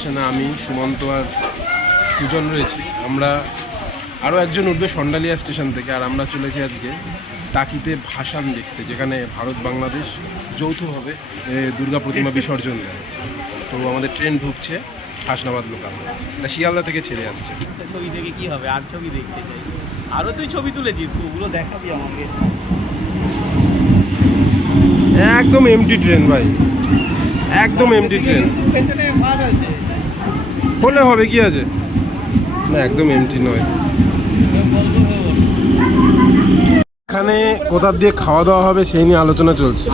স্টেশনে আমি সুমন্ত আর সুজন রয়েছি। আমরা আরও একজন উঠবে সন্ডালিয়া স্টেশন থেকে আর আমরা চলেছি আজকে টাকিতে ভাসান দেখতে যেখানে ভারত বাংলাদেশ যৌথভাবে দুর্গা প্রতিমা বিসর্জন দেয়। তো আমাদের ট্রেন ঢুকছে হাসনাবাদ লোকাল। এটা শিয়ালদা থেকে ছেড়ে আসছে। ছবি থেকে কি হবে? আর ছবি দেখতে চাই। আরও তুই ছবি তুলেছিস ওগুলো দেখাবি আমাকে। একদম এমটি ট্রেন ভাই। একদম এমটি ট্রেন পেছনে ভাগ আছে। হলে হবে কি আছে? না একদম এমটি নয়। এখানে কোথা দিয়ে খাওয়া দাওয়া হবে সেই নিয়ে আলোচনা চলছে।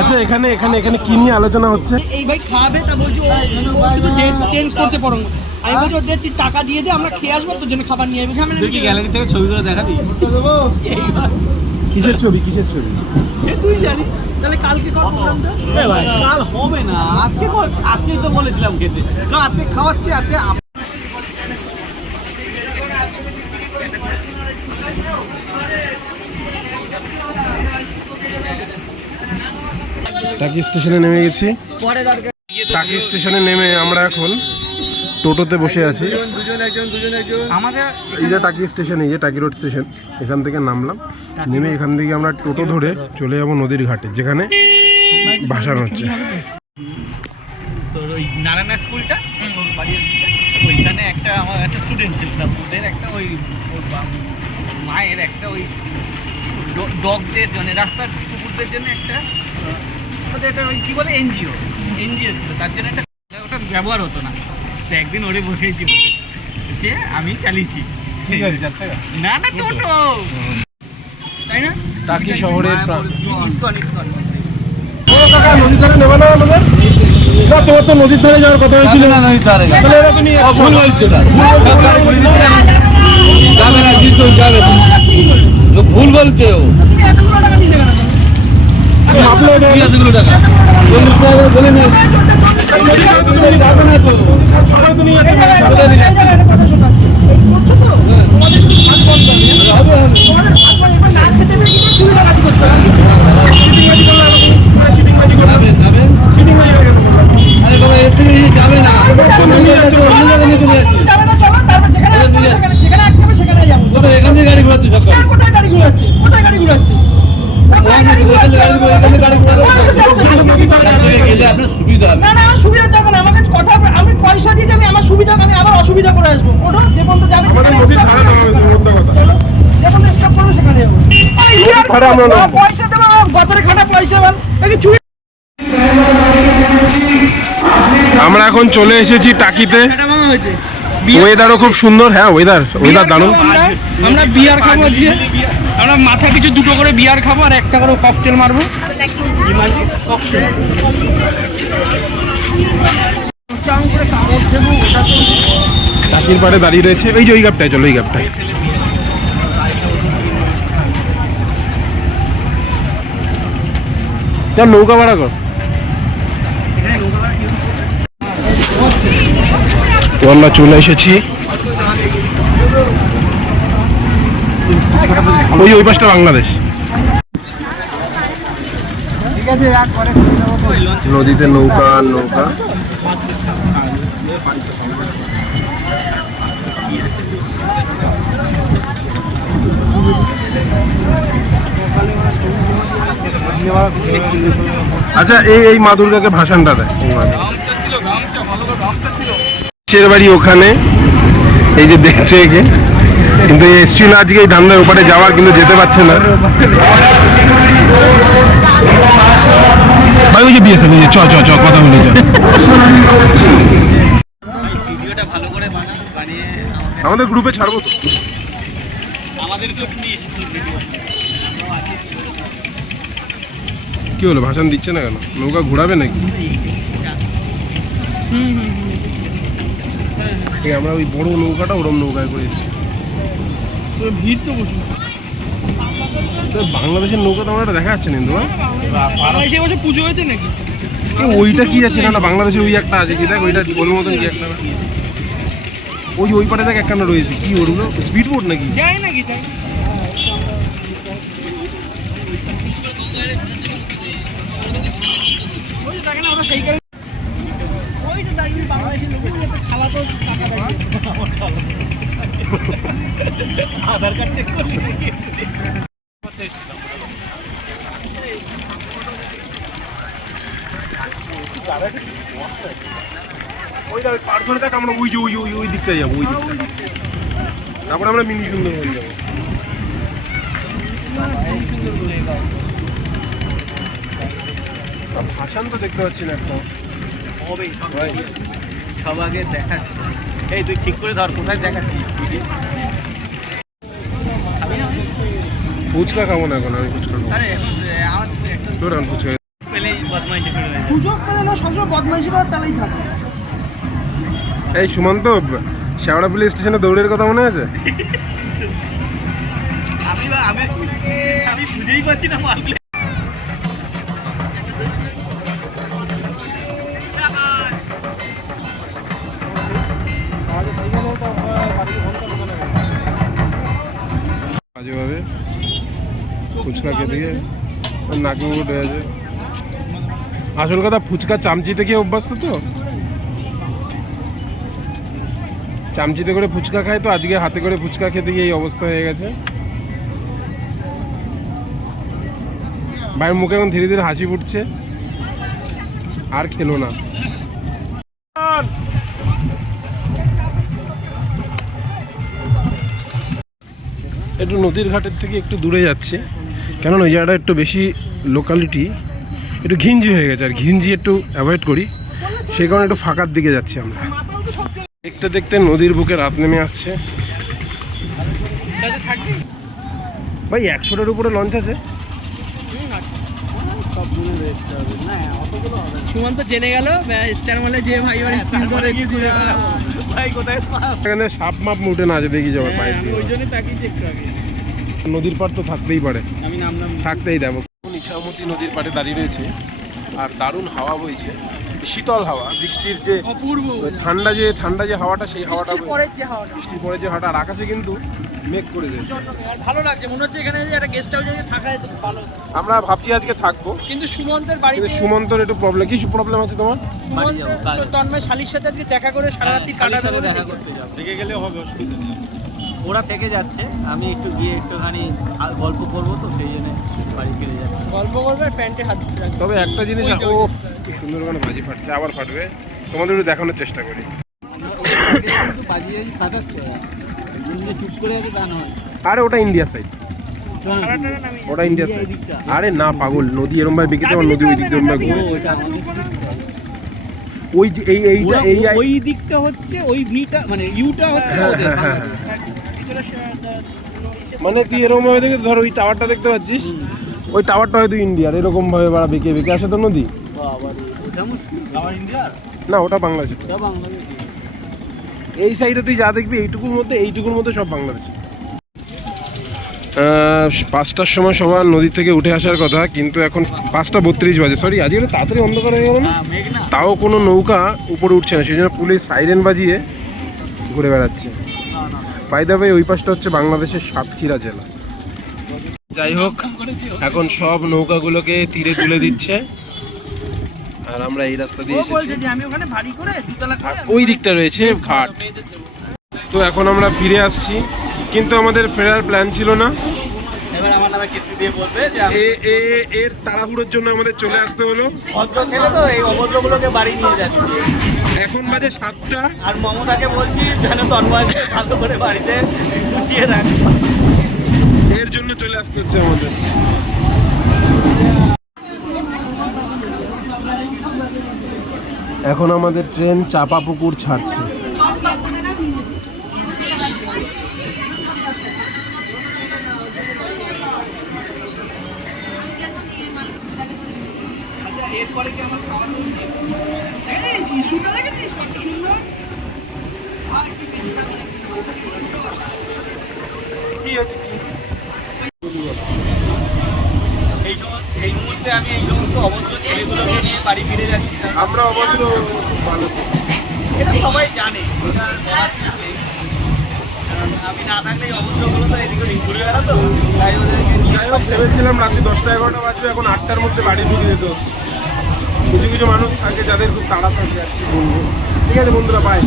আচ্ছা এখানে এখানে এখানে কি নিয়ে আলোচনা হচ্ছে? এই ভাই খাবে তা বলছি ও শুধু ডেট চেঞ্জ করছে পরং আমি বলছি ওদের তুই টাকা দিয়ে দে আমরা খেয়ে আসব তোর জন্য খাবার নিয়ে আসব। ঝামেলা তুই কি গ্যালারি থেকে ছবিগুলো দেখাবি? কিসের ছবি কিসের ছবি? সে তুই জানিস তাহলে কালকে কর প্রোগ্রামটা কাল হবে না। আজকে কর- আজকেই তো বলেছিলাম খেতে। চ আজকে খাওয়াচ্ছি আজকে টাকি স্টেশনে নেমে গেছি। পরে টাকি স্টেশনে নেমে আমরা এখন টোটোতে বসে আছি। আমাদের এই যে টাকি স্টেশন এই যে টাকি রোড স্টেশন এখান থেকে নামলাম। নেমে এখান থেকে আমরা টোটো ধরে চলে যাব নদীর ঘাটে যেখানে ভাসান হচ্ছে। তোর ওই নারায়ণা স্কুলটা? বাড়ির ওইখানে একটা আমার একটা স্টুডেন্ট ছিল ওদের একটা ওই বা- মায়ের একটা ওই ডগদের জন্য রাস্তার কুকুরদের জন্য একটা ওদের একটা ওই কী বলে এনজিও এনজিও ছিল। তার জন্য একটা ওটা ব্যবহার হতো না। তো একদিন ওরে বসেছি সে আমি চালিয়েছি। না না টোটো। তাই না? টাকি শহরের প্রাণ ইস্কন ইস্কন নদীর ধারে তোমার তো নদীর যাওয়ার কথা হয়েছিল। না নদীর ধারে ভুল বলছো ভুল বলতে ও এতগুলো টাকা বলে যাবে না। যাবে, নিয়ে গাড়ি ঘোরাচ্ছ কোথায় গাড়ি ঘুরাচ্ছে কোথায় গাড়ি ঘুরাচ্ছে গাড়ি ঘুরাচ্ছে? না না আমার সুবিধার দরকার কথা আমি পয়সা দিয়ে আমি আমার সুবিধা আমি আবার অসুবিধা করে আসব। ওঠো যে পর্যন্ত যাবে আমাদের সেখানে করবে। যাব। পয়সা দেবো খাটা পয়সা চুরি আমরা এখন চলে এসেছি টাকিতে। হয়েছে। ওয়েদারও খুব সুন্দর হ্যাঁ ওয়েদার ওয়েদার দারুণ। আমরা- বিয়ার খাব আজকে। আমরা মাথা কিছু দুটো করে বিয়ার খাব আর একটা করে ককটেল মারবো। চাং করে কাগজ দেবো ওটা তো টাকির পাড়ে দাঁড়িয়ে রয়েছে। ওই যে ওই গ্যাপটায় চলো ওই গ্যাপটায় যা নৌকা ভাড়া কর। তো আমরা চলে এসেছি। ওই ওই পাশটা বাংলাদেশ। নদীতে নৌকা আর নৌকা। আচ্ছা এই এই মা দুর্গাকে ভাসানটা দেয়। এই দুর্গা। বাড়ি ওখানে। এই যে দেখছে একে। কিন্তু এসছিল আজকে এই ধান্দার ওপারে যাওয়ার কিন্তু যেতে পারছে না। ভাই ওই যে বিএসএফ চ চ চ কথা বলি চ। ভিডিওটা ভালো করে বানা বানিয়ে আমাকে- আমাদের গ্রুপে ছাড়বো তো। কি হলো ভাষণ দিচ্ছে না কেন? নৌকা ঘোরাবে নাকি? এই আমরা ওই বড় নৌকাটা ওরম নৌকায় করে এসেছি। ভিড় তো প্রচুর। তো বাংলাদেশের নৌকা তো আমরা দেখা যাচ্ছে না পুজো হয়েছে নাকি? ওইটা কি যাচ্ছে না বাংলাদেশের বাংলাদেশে ওই একটা আছে কি দেখ ওইটা ওর মতন কি একটা। ওই ওই পারে দেখ একখানা রয়েছে কি ওরগুলো? স্পিড বোট নাকি যায় নাকি তাই। ওই দেখ পার ধরে দেখ আমরা ওই যে ওই ওই ওই দিকটায় যাব ওই দিকটা তারপর আমরা মিনি সুন্দর হয়ে যাব ভাসান তো দেখতে পাচ্ছি না একটা হবে। সব আগে দেখাচ্ছি। এই তুই ঠিক করে ধর কোথায় দেখাচ্ছিস? খাবি ফুচকা খাব না এখন আমি ফুচকা খাব। তোর ফুচকা সুযোগ পেলে না সবসময় বদমাইশি করার তালেই থাকে। এই সুমন্ত শেওড়া পুলিশ স্টেশনে দৌড়ের কথা মনে আছে? আমি আমি আমি বুঝেই পাচ্ছি না মারলে বাজেভাবে ফুচকা খেতে গিয়ে নাকি উঠে আছে। আসল কথা, ফুচকা চামচিতে গিয়ে অভ্যস্ত তো? চামচিতে করে ফুচকা খায় তো, আজকে হাতে করে ফুচকা খেতে গিয়ে এই অবস্থা হয়ে গেছে। ভাইয়ের মুখে এখন ধীরে ধীরে হাসি ফুটছে। আর খেলো না। একটু নদীর ঘাটের থেকে একটু দূরে যাচ্ছে। কেননা, ওই জায়গাটা একটু বেশি লোকালিটি একটু ঘিঞ্জি হয়ে গেছে আর ঘিঞ্জি একটু অ্যাভয়েড করি। সেই কারণে একটু ফাঁকার দিকে যাচ্ছি আমরা। দেখতে দেখতে নদীর বুকে রাত নেমে আসছে। ভাই একশোটার উপরে লঞ্চ আছে। সুমন্ত জেনে গেল স্টার মলে যে ভাই ওর স্কিল করে ঘুরে ভাই কোথায় এখানে সাপ মাপ মুটে না আছে দেখি পায়ে ওই জন্য নদীর পার তো থাকতেই পারে। আমি নামলাম। থাকতেই দেবো। ইছামতি নদীর পাড়ে দাঁড়িয়ে রয়েছে। আর দারুণ হাওয়া বইছে। শীতল হাওয়া বৃষ্টির যে অপূর্ব। ঠান্ডা যে ঠান্ডা যে হাওয়াটা সেই হাওয়াটা বৃষ্টির পরের যে হাওয়াটা। বৃষ্টির পরে যে হাওয়াটা আর আকাশে কিন্তু মেঘ করে দিয়েছে ভালো লাগছে মনে হচ্ছে এখানে যে একটা গেস্ট হাউসে থাকা যেত ভালো। আমরা ভাবছি আজকে থাকব। কিন্তু সুমন্তের বাড়ি কিন্তু সুমন্তর একটু প্রবলেম কি প্রবলেম আছে তোমার? আছে। তন্ময় শালির সাথে আজকে দেখা করে সারা রাত্রি শালির কাটানো দেখা করতে যাব। থেকে গেলে হবে অসুবিধা নেই। ওরা থেকে যাচ্ছে। আমি একটু গিয়ে একটুখানি গল্প করব তো সেই জন্য বাড়ি ফিরে যাচ্ছি। গল্প করবে প্যান্টে হাত রাখবে। তবে একটা জিনিস ও কি সুন্দর করে বাজি ফাটছে আবার ফাটবে। তোমাদের একটু দেখানোর চেষ্টা করি। চুপ আরে ওটা ইন্ডিয়া সাইড ওটা ইন্ডিয়া সাইড আরে না পাগল নদী এরম ভাবে বেঁকেছে আমার নদী ওই দিক দিয়ে ভাবে ঘুরেছে। ওই যে এই এইটা এই ওই দিকটা হচ্ছে ওই ভিটা মানে ইউটা হচ্ছে হ্যাঁ, হ্যাঁ, মানে তুই এরকম ভাবে দেখে ধর ওই টাওয়ারটা দেখতে পাচ্ছিস ওই টাওয়ারটা হয়তো ইন্ডিয়ার এরকম ভাবে বাড়া বেঁকে বেঁকে আসে তো নদী? না ওটা বাংলাদেশ এই সাইডে তুই যা দেখবি এইটুকুর মধ্যে এইটুকুর মধ্যে সব বাংলাদেশ পাঁচটার সময় সবার নদী থেকে উঠে আসার কথা কিন্তু এখন পাঁচটা বত্রিশ বাজে। সরি আজকে তাড়াতাড়ি অন্ধকার হয়ে গেল না? হ্যাঁ তাও কোনো নৌকা উপরে উঠছে না সেই জন্য পুলিশ সাইরেন বাজিয়ে ঘুরে বেড়াচ্ছে। না না বাই দ্য ওয়ে ওই পাশটা হচ্ছে বাংলাদেশের সাতক্ষীরা জেলা। যাই হোক এখন সব নৌকাগুলোকে তীরে তুলে দিচ্ছে। আর আমরা এই রাস্তা দিয়ে এসেছি। আর ওই দিকটা রয়েছে ঘাট। তো এখন আমরা ফিরে আসছি। কিন্তু আমাদের ফেরার প্ল্যান ছিল না। এর তাড়াহুড়োর জন্য আমাদের চলে আসতে হলো। ভদ্র ছেলে তো এই অভদ্রগুলোকে বাড়ি নিয়ে যাচ্ছি। এখন বাজে সাতটা। আর মমতাকে বলছি যেন তন্ময়কে ভালো করে বাড়িতে গুছিয়ে রাখে। এর জন্য চলে আসতে হচ্ছে আমাদের। এখন আমাদের ট্রেন চাপা পুকুর ছাড়ছে আমি এই সমস্ত অভদ্র ছেলেগুলোকে নিয়ে বাড়ি ফিরে যাচ্ছি। আমরা অভদ্র ভালো এটা সবাই জানে। আমি না থাকলে এই অভদ্রগুলো তো এদিক ওদিক ঘুরে বেড়াতো। তাই ওদেরকে নিয়ে যাই হোক ভেবেছিলাম রাত্রি দশটা এগারোটা বাজবে এখন আটটার মধ্যে বাড়ি ঢুকে যেতে হচ্ছে। কিছু কিছু মানুষ থাকে যাদের খুব তাড়া থাকে আর কি বলব। ঠিক আছে বন্ধুরা বাই